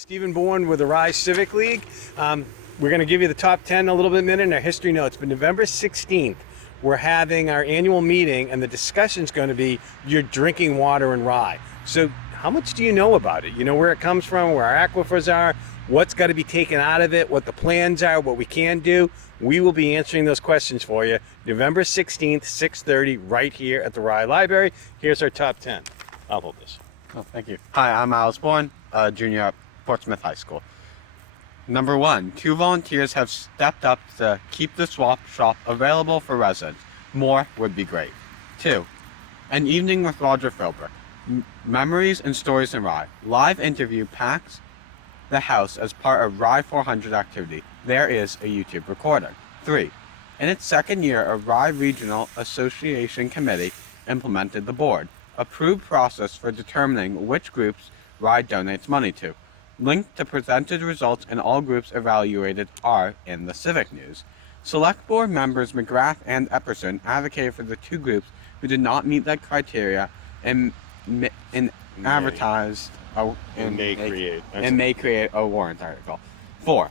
Stephen Bourne with the Rye Civic League. We're going to give you the top 10 in a little bit minute in our history notes, but November 16th, we're having our annual meeting, and the discussion's going to be your drinking water in Rye. So how much do you know about it? You know where it comes from, where our aquifers are, what's got to be taken out of it, what the plans are, what we can do. We will be answering those questions for you November 16th, 6:30, right here at the Rye Library. Here's our top 10. I'll hold this. Oh, thank you. Hi, I'm Miles Bourne, junior at Portsmouth High School. Number 1, 2 volunteers have stepped up to keep the swap shop available for residents. More would be great. 2, an evening with Roger Philbrick. Memories and stories in Rye. Live interview packs the house as part of Rye 400 activity. There is a YouTube recording. 3, in its second year, a Rye Regional Association Committee implemented the board. Approved process for determining which groups Rye donates money to. Linked to presented results and all groups evaluated are in the Civic News. Select board members McGrath and Epperson advocated for the 2 groups who did not meet that criteria and may create a warrant article. 4,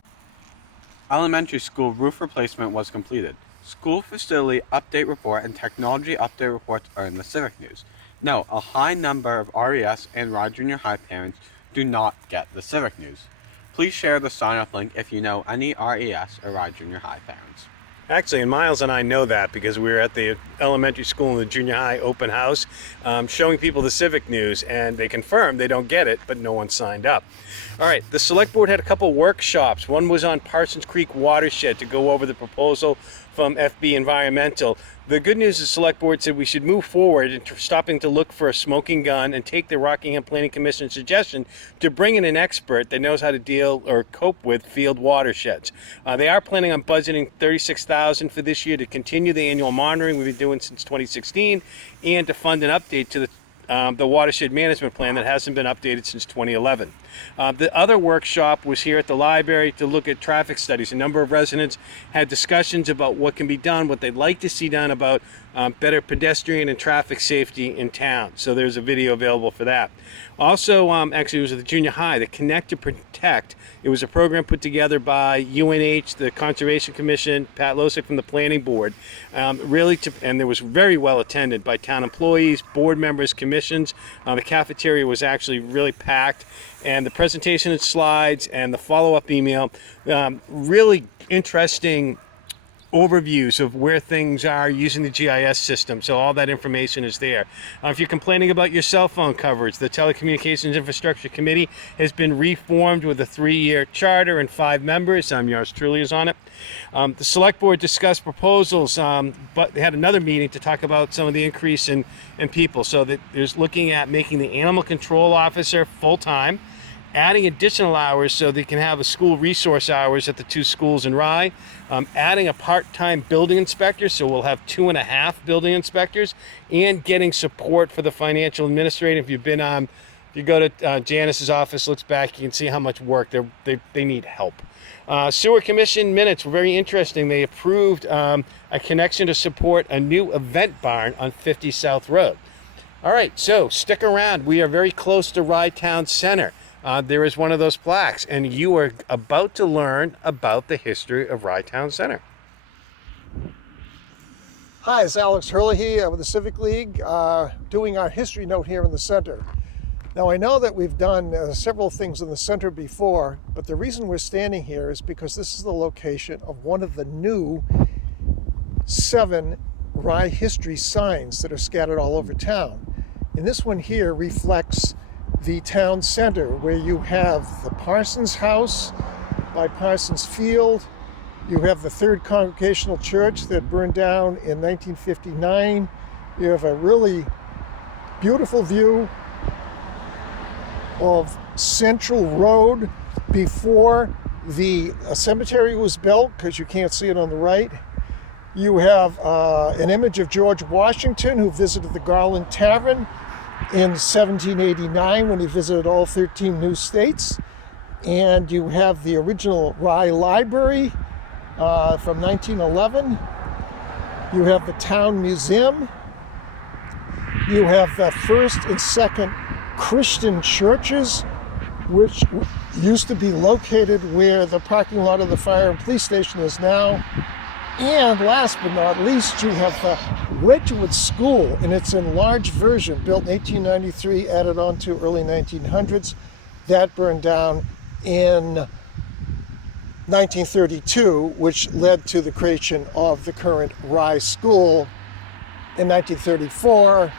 elementary school roof replacement was completed. School facility update report and technology update reports are in the Civic News. Note, a high number of RES and Rye Junior High parents do not get the Civic News. Please share the sign-up link if you know any RES or Rye Junior High parents. Actually, and Miles and I know that because we were at the elementary school and the junior high open house showing people the Civic News, and they confirmed they don't get it, but no one signed up. All right, the select board had a couple workshops. One was on Parsons Creek watershed to go over the proposal from FB Environmental. The good news is the select board said we should move forward in stopping to look for a smoking gun and take the Rockingham Planning Commission suggestion to bring in an expert that knows how to deal or cope with field watersheds. They are planning on budgeting $36,000 for this year to continue the annual monitoring we've been doing since 2016 and to fund an update to the watershed management plan that hasn't been updated since 2011. The other workshop was here at the library to look at traffic studies. A number of residents had discussions about what can be done, what they'd like to see done about better pedestrian and traffic safety in town. So there's a video available for that. Also, actually it was at the junior high, the Connect to Protect. It was a program put together by UNH, the Conservation Commission, Pat Losick from the Planning Board, and it was very well attended by town employees, board members, commissions. The cafeteria was actually really packed, and the presentation and slides and the follow-up email, really interesting overviews of where things are using the GIS system, so all that information is there. If you're complaining about your cell phone coverage, the Telecommunications Infrastructure Committee has been reformed with a 3-year charter and 5 members. Yours truly is on it. The select board discussed proposals, but they had another meeting to talk about some of the increase in people. So that there's looking at making the animal control officer full-time, adding additional hours so they can have a school resource hours at the 2 schools in Rye, adding a part-time building inspector, so we'll have 2.5 building inspectors, and getting support for the financial administrator. If you go to Janice's office, looks back, you can see how much work they need help. Sewer Commission minutes were very interesting. They approved a connection to support a new event barn on 50 South Road. All right, so stick around. We are very close to Rye Town Center. There is one of those plaques, and you are about to learn about the history of Rye Town Center. Hi, it's Alex Herlihy with the Civic League, doing our history note here in the center. Now, I know that we've done several things in the center before, but the reason we're standing here is because this is the location of one of the new 7 Rye history signs that are scattered all over town. And this one here reflects the town center, where you have the Parsons House by Parsons Field. You have the Third Congregational Church that burned down in 1959. You have a really beautiful view of Central Road before the cemetery was built, because you can't see it on the right. You have an image of George Washington, who visited the Garland Tavern in 1789 when he visited all 13 new states. And you have the original Rye Library from 1911. You have the Town Museum. You have the first and second Christian churches which used to be located where the parking lot of the fire and police station is now. And last but not least, you have the Wedgwood School in its enlarged version, built in 1893, added on to early 1900s. That burned down in 1932, which led to the creation of the current Rye School. In 1934,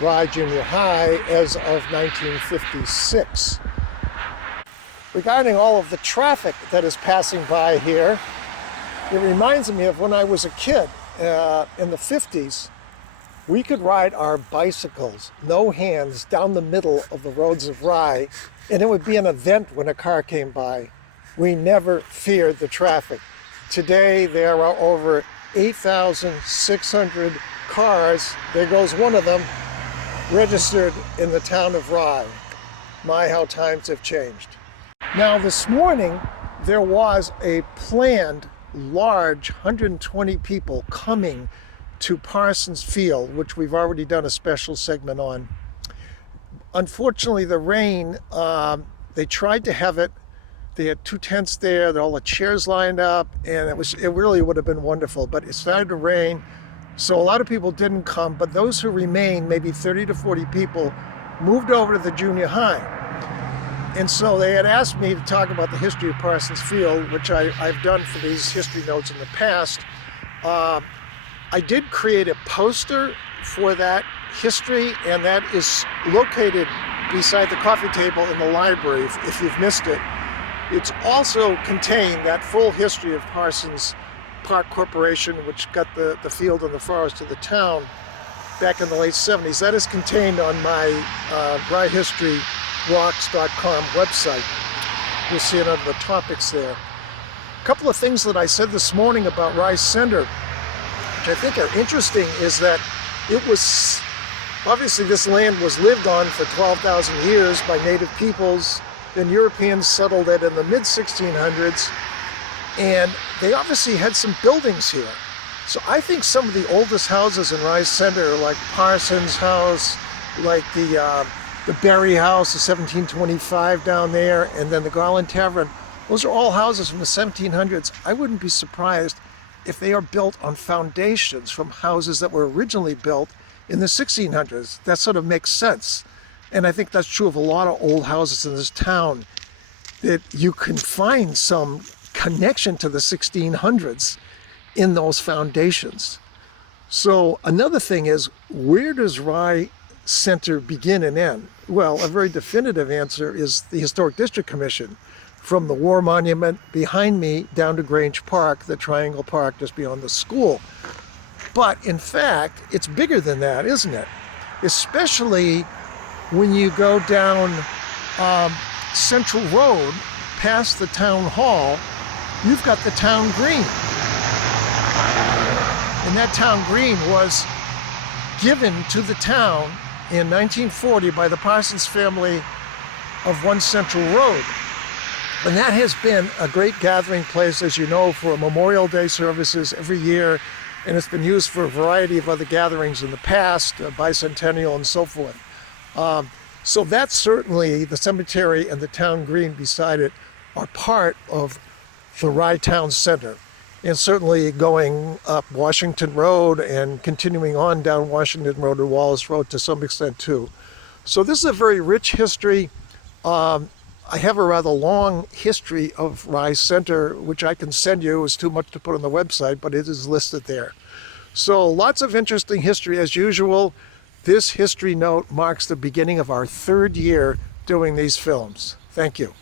Rye Junior High as of 1956. Regarding all of the traffic that is passing by here, it reminds me of when I was a kid in the 50s. We could ride our bicycles, no hands, down the middle of the roads of Rye, and it would be an event when a car came by. We never feared the traffic. Today, there are over 8,600 cars, there goes one of them, registered in the town of Rye. My, how times have changed. Now, this morning, there was a planned large 120 people coming to Parsons Field, which we've already done a special segment on. Unfortunately, the rain, they tried to have it. They had 2 tents there, all the chairs lined up, and it really would have been wonderful, but it started to rain, so a lot of people didn't come, but those who remained, maybe 30 to 40 people, moved over to the junior high. And so they had asked me to talk about the history of Parsons Field, which I've done for these history notes in the past. I did create a poster for that history, and that is located beside the coffee table in the library, if you've missed it. It's also contained that full history of Parsons Park Corporation, which got the field and the forest to the town back in the late 70s. That is contained on my RyeHistoryRocks.com website. You'll see it under the topics there. A couple of things that I said this morning about Rye Center, which I think are interesting, is that it was, obviously this land was lived on for 12,000 years by native peoples. Then Europeans settled it in the mid-1600s, and they obviously had some buildings here. So I think some of the oldest houses in Rye Center, like Parsons House, like the Berry House, the 1725 down there, and then the Garland Tavern, those are all houses from the 1700s. I wouldn't be surprised if they are built on foundations from houses that were originally built in the 1600s. That sort of makes sense. And I think that's true of a lot of old houses in this town, that you can find some connection to the 1600s in those foundations. So another thing is, where does Rye Center begin and end? Well, a very definitive answer is the Historic District Commission. From the War Monument behind me down to Grange Park, the Triangle Park just beyond the school. But in fact, it's bigger than that, isn't it? Especially when you go down Central Road past the town hall, you've got the town green. And that town green was given to the town in 1940 by the Parsons family of 1 Central Road. And that has been a great gathering place, as you know, for Memorial Day services every year. And it's been used for a variety of other gatherings in the past, bicentennial and so forth. So that's certainly, the cemetery and the town green beside it are part of the Rye Town Center. And certainly going up Washington Road and continuing on down Washington Road and Wallace Road to some extent too. So this is a very rich history. I have a rather long history of Rye Center, which I can send you. It's too much to put on the website, but it is listed there. So lots of interesting history as usual. This history note marks the beginning of our 3rd year doing these films. Thank you.